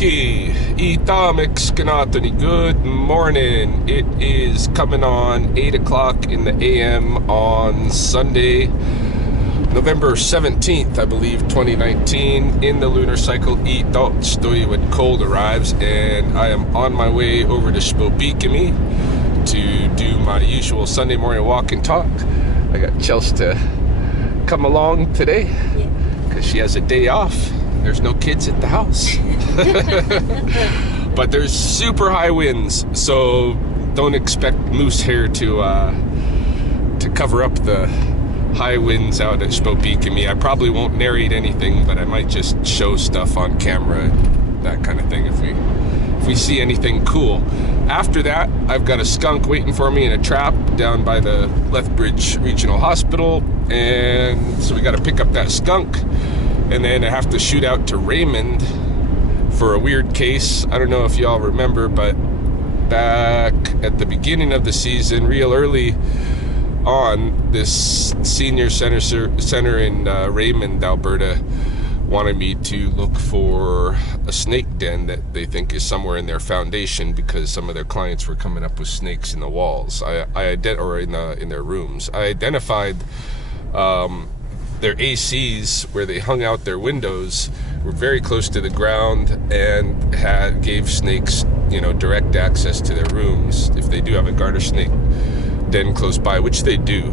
Okay, good morning. It is coming on 8 o'clock in the AM on Sunday, November 17th, I believe, 2019, in the lunar cycle. Estoy when cold arrives, and I am on my way over to Spobikimi to do my usual Sunday morning walk and talk. I got Chels to come along today because she has a day off. There's no kids at the house. But there's super high winds, so don't expect moose hair to cover up the high winds out at Spobikimi. I probably won't narrate anything, but I might just show stuff on camera, that kind of thing, if we see anything cool. After that, I've got a skunk waiting for me in a trap down by the Lethbridge Regional Hospital, and so we got to pick up that skunk. And then I have to shoot out to Raymond for a weird case. I don't know if y'all remember, but back at the beginning of the season, real early on, this senior center in Raymond, Alberta, wanted me to look for a snake den that they think is somewhere in their foundation because some of their clients were coming up with snakes in the walls. Or in their rooms. I identified their ACs where they hung out their windows were very close to the ground and gave snakes, direct access to their rooms if they do have a garter snake den close by, which they do.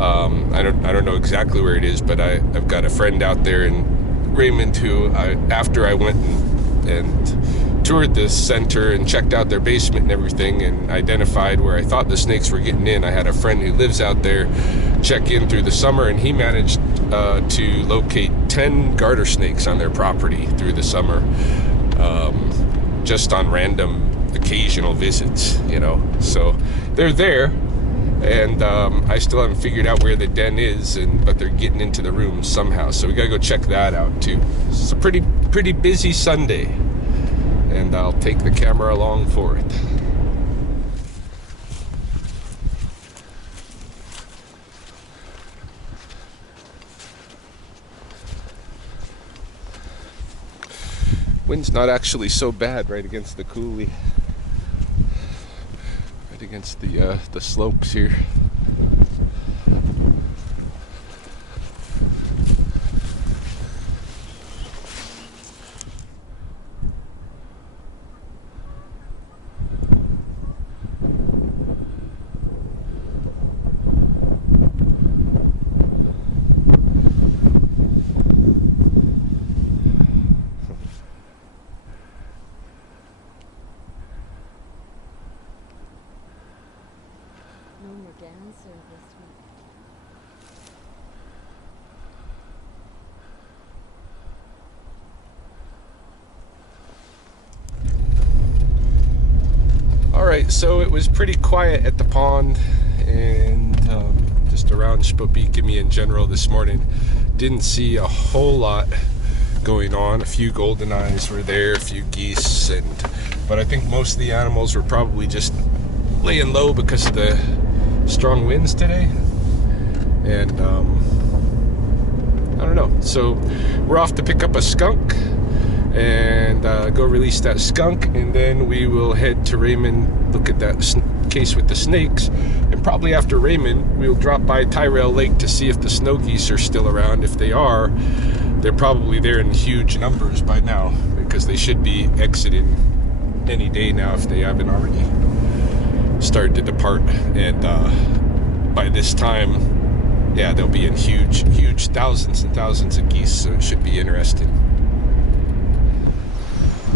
I don't know exactly where it is, but I've got a friend out there in Raymond who, after I went and toured this center and checked out their basement and everything and identified where I thought the snakes were getting in, I had a friend who lives out there check in through the summer, and he managed to locate 10 garter snakes on their property through the summer, just on random occasional visits, so they're there, and I still haven't figured out where the den is, but they're getting into the rooms somehow, so we gotta go check that out too. It's a pretty busy Sunday, and I'll take the camera along for it. Wind's not actually so bad right against the coulee, right against the slopes here. No more dancer this week. Alright, so it was pretty quiet at the pond and just around Spobikimi in general this morning. Didn't see a whole lot going on. A few golden eyes were there, a few geese, but I think most of the animals were probably just laying low because of the strong winds today, and I don't know. So we're off to pick up a skunk and go release that skunk, and then we will head to Raymond, look at that case with the snakes, and probably after Raymond we'll drop by Tyrell Lake to see if the snow geese are still around. If they are, they're probably there in huge numbers by now, because they should be exiting any day now if they haven't already started to depart, and by this time, they'll be in huge thousands and thousands of geese, so it should be interesting.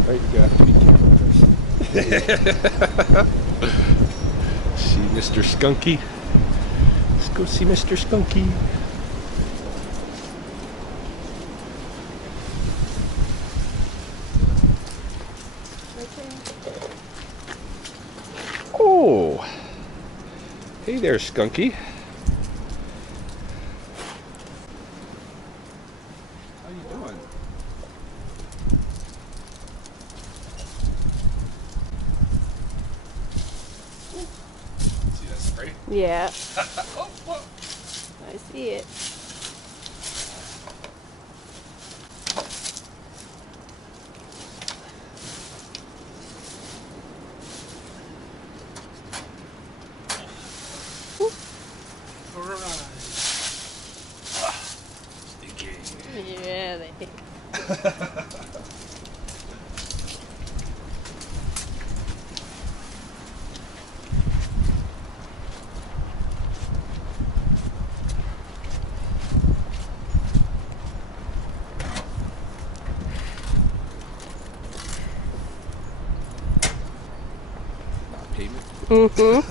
Right, you're gonna have to be careful first. See Mr. Skunky. Let's go see Mr. Skunky. Oh, hey there, Skunky. How you doing? See that spray? Yeah, Oh, whoa. I see it. Payment.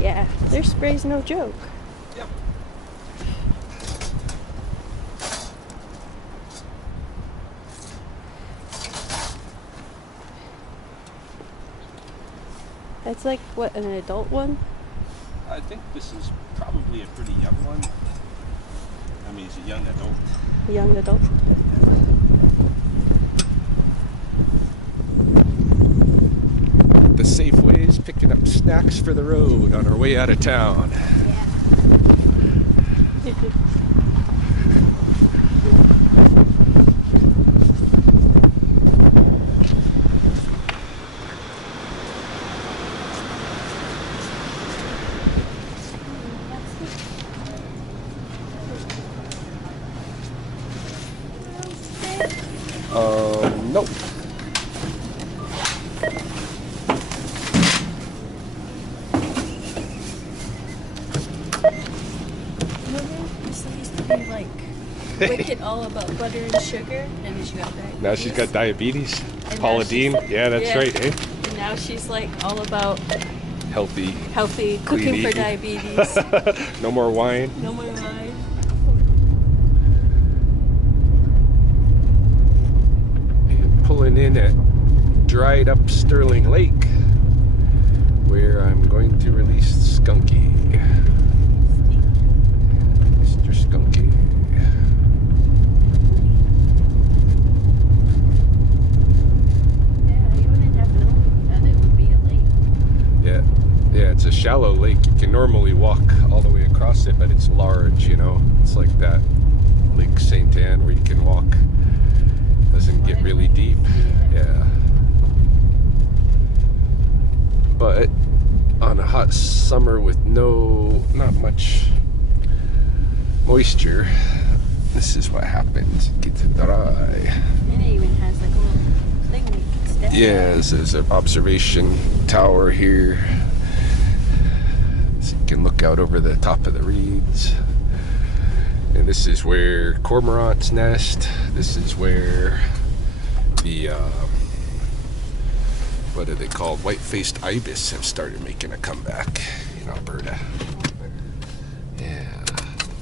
Yeah, their spray's no joke. Yep. That's like, what, an adult one? I think this is probably a pretty young one. I mean, it's a young adult. Young adult? The Safeway's picking up snacks for the road on our way out of town. Yeah. Nope. Remember, this used to be like wicked all about butter and sugar, and she got diabetes. Now she's got diabetes. And Paula now she's- Dean. Yeah, that's yeah. right, eh? And now she's like all about Healthy. healthy Clean cooking for eating. diabetes. No more wine. No more wine. And pulling in at dried up Sterling Lake, where I'm going to release Skunky. Mr. Skunky. Yeah, you wouldn't have known that it would be a lake. Yeah, it's a shallow lake. You can normally walk all the way across it, but it's large, you know. It's like that Lake St. Anne where you can walk. Doesn't get really deep. Yeah. But on a hot summer with not much moisture, this is what happens. It gets dry. And it even has like a little thing you can stand on. Yeah, there's an observation tower here. So you can look out over the top of the reeds. And this is where cormorants nest. This is where the, what are they called? White-faced ibis have started making a comeback in Alberta. Yeah,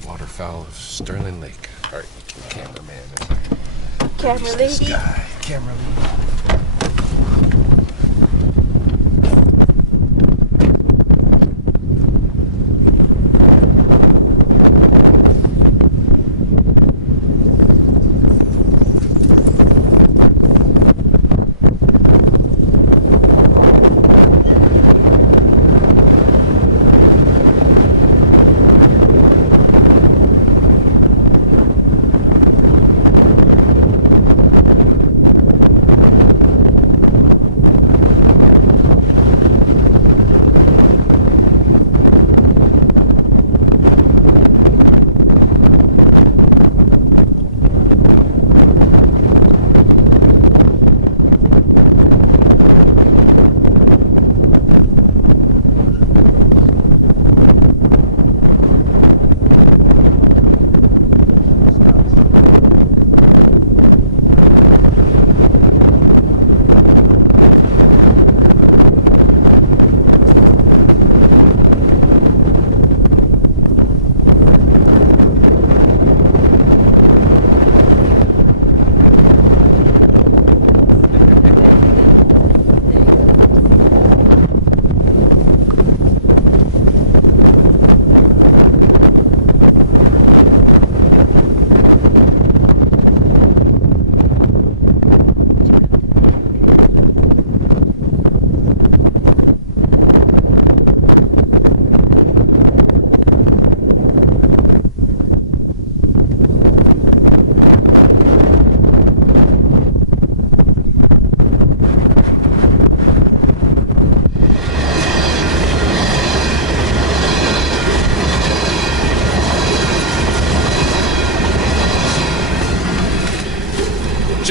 waterfowl of Sterling Lake. All right, cameraman. Camera This lady. guy, camera lady.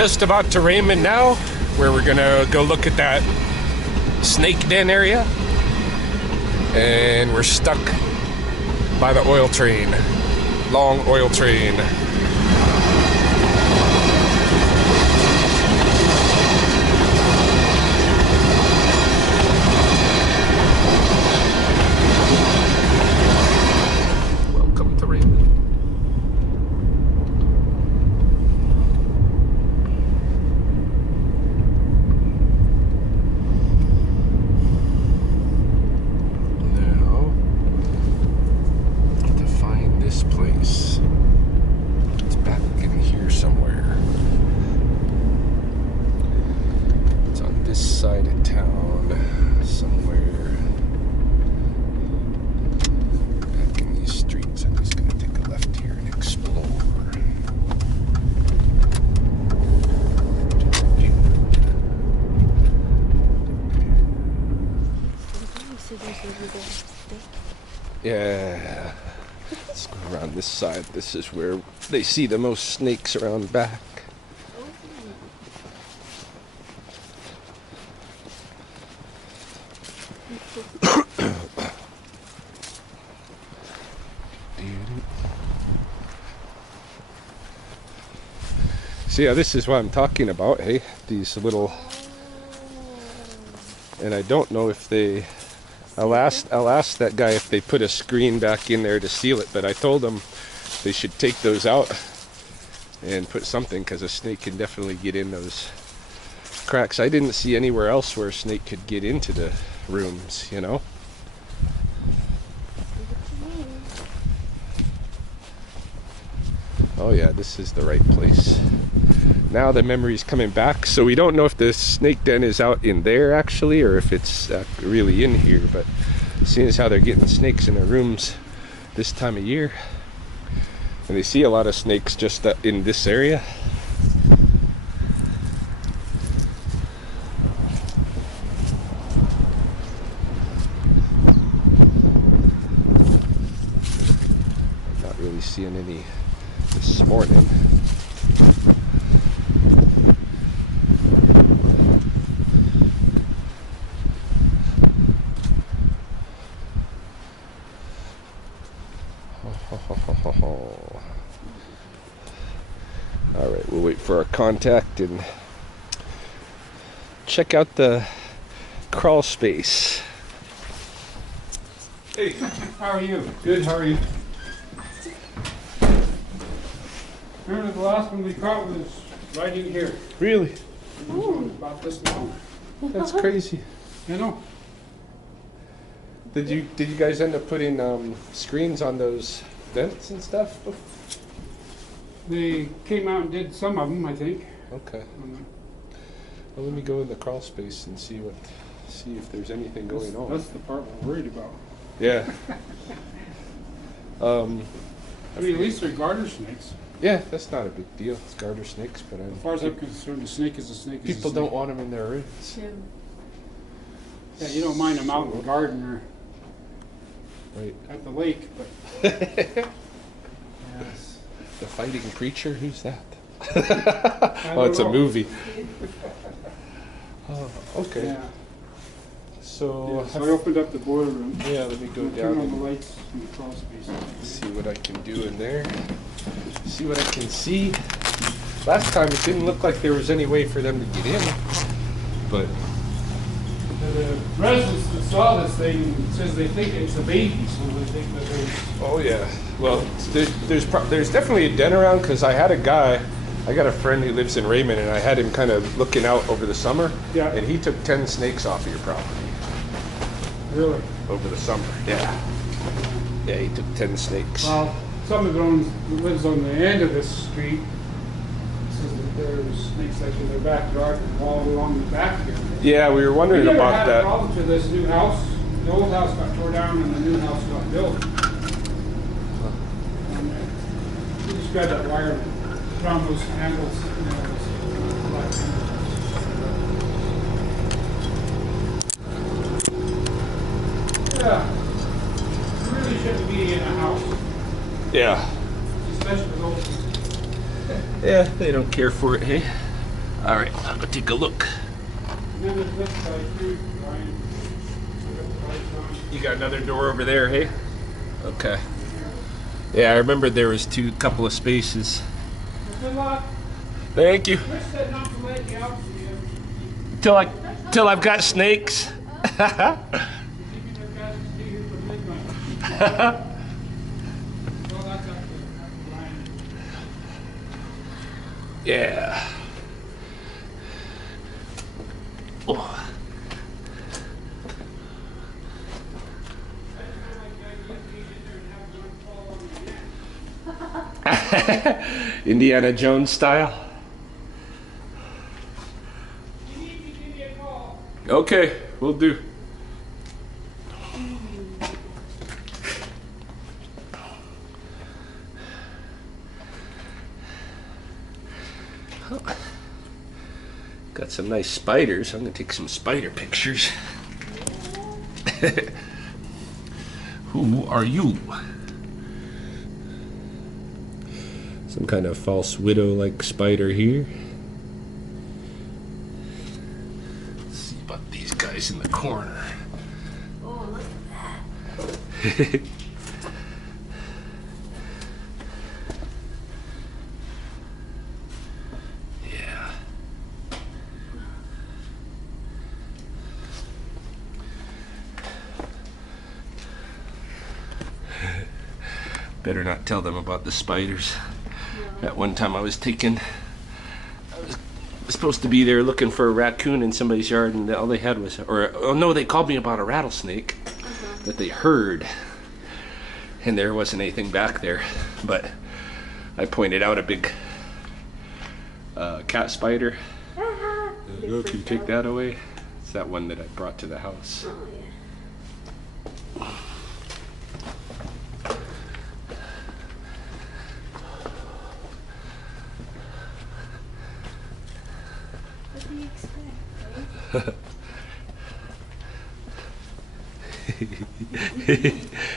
just about to Raymond now, where we're gonna go look at that snake den area. And we're stuck by the oil train. Long oil train. Welcome to Raymond. Place. It's back in here somewhere. It's on this side of town somewhere. Back in these streets. I'm just gonna take a left here and explore. Yeah. Let's go around this side. This is where they see the most snakes around back. See, yeah, this is what I'm talking about, hey? These little... And I don't know if they... I'll ask that guy if they put a screen back in there to seal it, but I told them they should take those out and put something, because a snake can definitely get in those cracks. I didn't see anywhere else where a snake could get into the rooms, you know? Oh yeah, this is the right place. Now the memory's coming back, so we don't know if the snake den is out in there actually, or if it's really in here, but seeing as how they're getting snakes in their rooms this time of year, and they see a lot of snakes just in this area. Not really seeing any this morning. All right, we'll wait for our contact and check out the crawl space. Hey, how are you? Good, how are you? Remember the last one we caught was right in here. Really? About this long. That's crazy. You know? Did you guys end up putting screens on those vents and stuff? They came out and did some of them, I think. Okay. Well, let me go in the crawl space and see if there's anything going on. That's the part we're worried about. Yeah. I mean, at least they're garter snakes. Yeah, that's not a big deal. It's garter snakes, but As far as I'm concerned, a snake is a snake. people don't want them in their rooms. Yeah, you don't mind them out in the garden or Right. at the lake, but Yes. The fighting preacher? Who's that? I Oh, it's a don't know. movie. Oh, okay. Yeah. So, So I opened up the boiler room. yeah, let me go Turn down on the and lights in the crawl space. see what I can do in there. See what I can see. Last time it didn't look like there was any way for them to get in, but The residents that saw this thing says they think it's a baby, so they think that there's... oh yeah. Well, there's definitely a den around, because I had a guy. I got a friend who lives in Raymond, and I had him kind of looking out over the summer. Yeah. And he took 10 snakes off of your property Really? over the summer. Yeah. Yeah, he took 10 snakes. Well, some of them lives on the end of this street. Says that there's snakes like in their backyard and all along the back here. Yeah, we were wondering We never about had a that. problem to this new house. The old house got tore down and the new house got built. We just got that wire around those handles. You know, those black handles. Yeah. You really shouldn't be in a house, Yeah. especially with old people. Yeah, they don't care for it, hey? All right, I'll go take a look. And then there's this side too, Brian. I got the lights on. You got another door over there, hey? Okay. Yeah, I remember there was couple of spaces. Good luck. Thank you. Chris said not to let you out to you. Till I've got snakes. Thinking the guys will stay here till midnight. Well, that's up to Brian. Yeah. Oh. I just feel like you get in there and have one fall on your neck. Indiana Jones style. You need to give me a call. Okay, we'll do. Got some nice spiders. I'm gonna take some spider pictures. Who are you? Some kind of false widow-like spider here. Let's see about these guys in the corner. Oh, look at that. Yeah. Better not tell them about the spiders. At one time I was supposed to be there looking for a raccoon in somebody's yard, and all they had was, oh no, they called me about a rattlesnake that they heard, and there wasn't anything back there. But I pointed out a big cat spider. Can you take that away? It's that one that I brought to the house. Oh, yeah. What do you expect, right?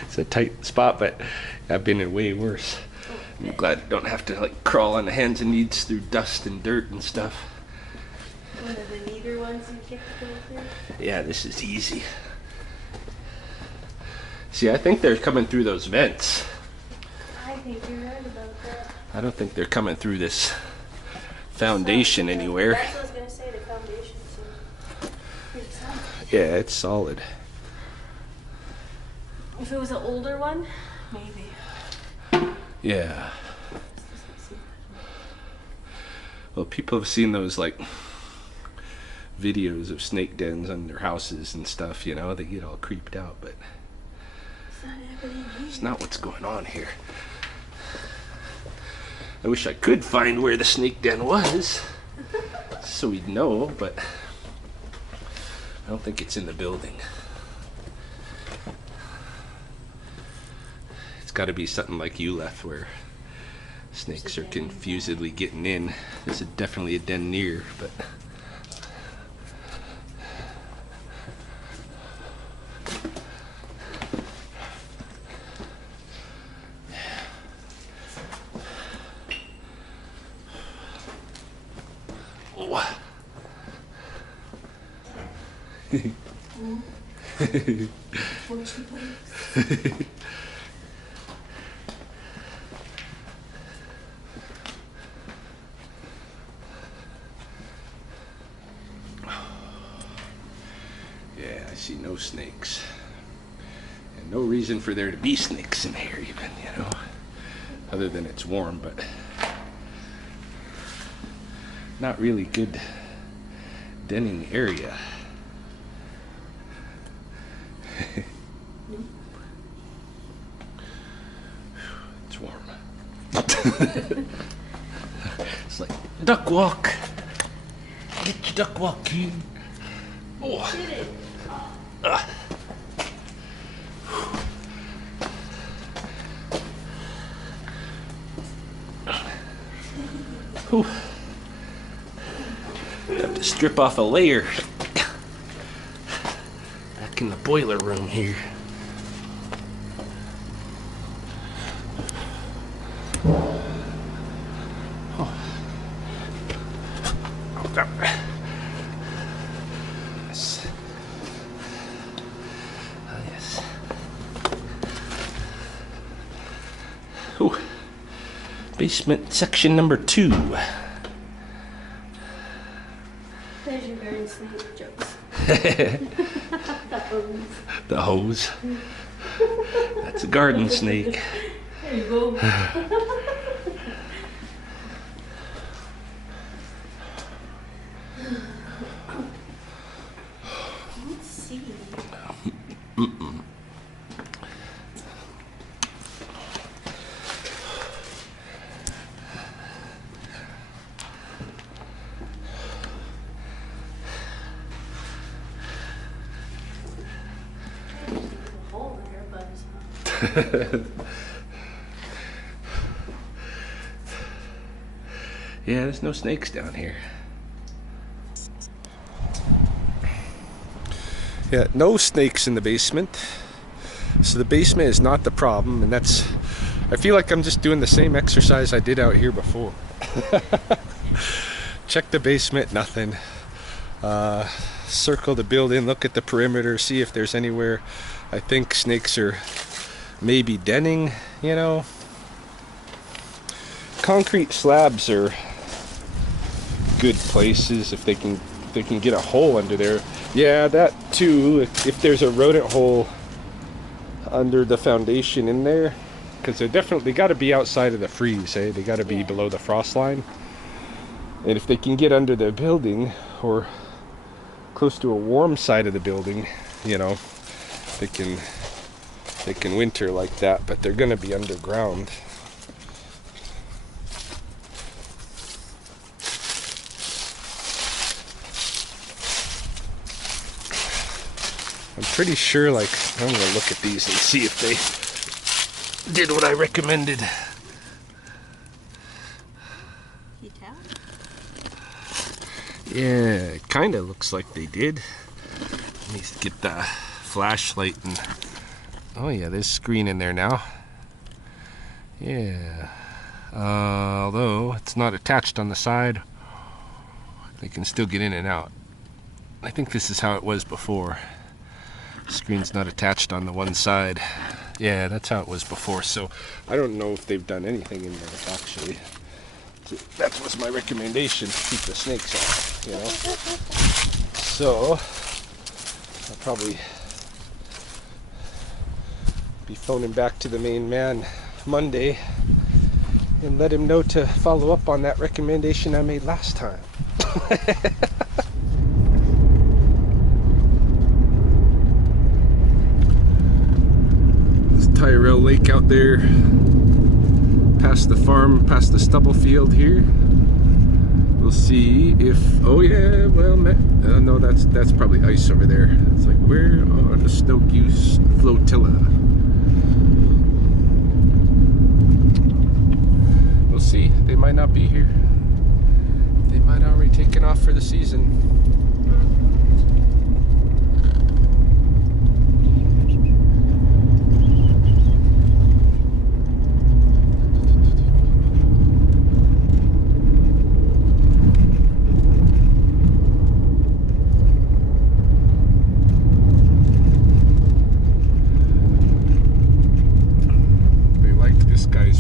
It's a tight spot, but I've been in way worse. I'm glad I don't have to like crawl on the hands and knees through dust and dirt and stuff. One of the neater ones you kicked over? Yeah, this is easy. See, I think they're coming through those vents. I think you're right about that. I don't think they're coming through this foundation anywhere. That's what I was going to say, the foundation seems pretty solid. Yeah, it's solid. If it was an older one, maybe. Yeah. Well, people have seen those like videos of snake dens on their houses and stuff, you know, they get all creeped out, but It's not happening here. it's not what's going on here. I wish I could find where the snake den was so we'd know, but I don't think it's in the building. It's got to be something like you left where snakes are confusedly getting in. This is definitely a den near, but yeah, I see no snakes. And no reason for there to be snakes in here even, you know. Other than it's warm, but not really good denning area. It's warm. It's like duck walk. Get your duck walk, kid. Oh. Did it? Whew. Have to strip off a layer. Back in the boiler room here. Oh. Ooh. Basement section number 2. There's your garden snake jokes. The hose. That's a garden snake. There you go. Let's see. Hole there, but it's not. Yeah, there's no snakes down here. Yeah, no snakes in the basement. So the basement is not the problem, and that's, I feel like I'm just doing the same exercise I did out here before. Check the basement, nothing. Circle the building, look at the perimeter, see if there's anywhere I think snakes are maybe denning, you know. Concrete slabs are good places if they can get a hole under there. Yeah, that too, if there's a rodent hole under the foundation in there, because they definitely got to be outside of the freeze, eh? They got to be below the frost line. And if they can get under the building or close to a warm side of the building, you know, they can winter like that, but they're going to be underground. I'm pretty sure, like, I'm going to look at these and see if they did what I recommended. You tell? Yeah, it kind of looks like they did. Let me get the flashlight and... Oh yeah, there's screen in there now. Yeah. Although it's not attached on the side, they can still get in and out. I think this is how it was before. Screen's not attached on the one side. Yeah, that's how it was before. So I don't know if they've done anything in there actually. So that was my recommendation, to keep the snakes off, you know. So I'll probably be phoning back to the main man Monday and let him know to follow up on that recommendation I made last time. Tyrell Lake out there, past the farm, past the stubble field here. We'll see if, oh yeah, well, no, that's probably ice over there. It's like, where are the snow goose flotilla? We'll see. They might not be here. They might already taken off for the season.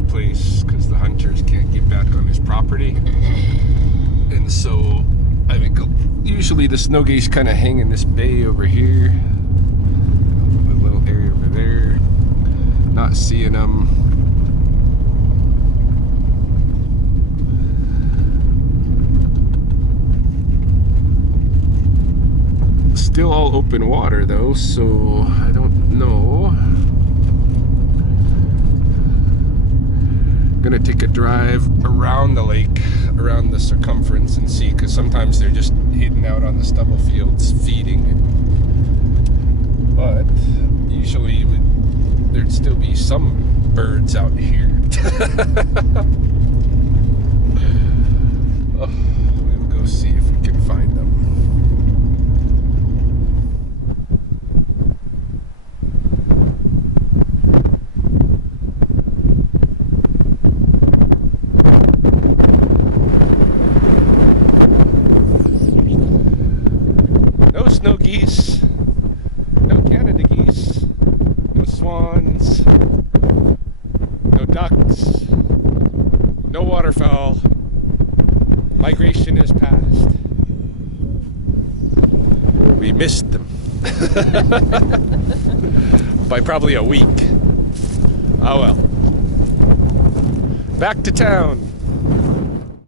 Place because the hunters can't get back on his property, and so I think usually the snow geese kind of hang in this bay over here, a little area over there. Not seeing them. Still all open water though, so I don't know. Gonna take a drive around the lake, around the circumference, and see, because sometimes they're just hidden out on the stubble fields feeding, but usually there'd still be some birds out here. Oh, we'll go see if we can find them. No geese, no Canada geese, no swans, no ducks. ducks. No waterfowl. Migration is past. We missed them. By probably a week. Oh well. Back to town.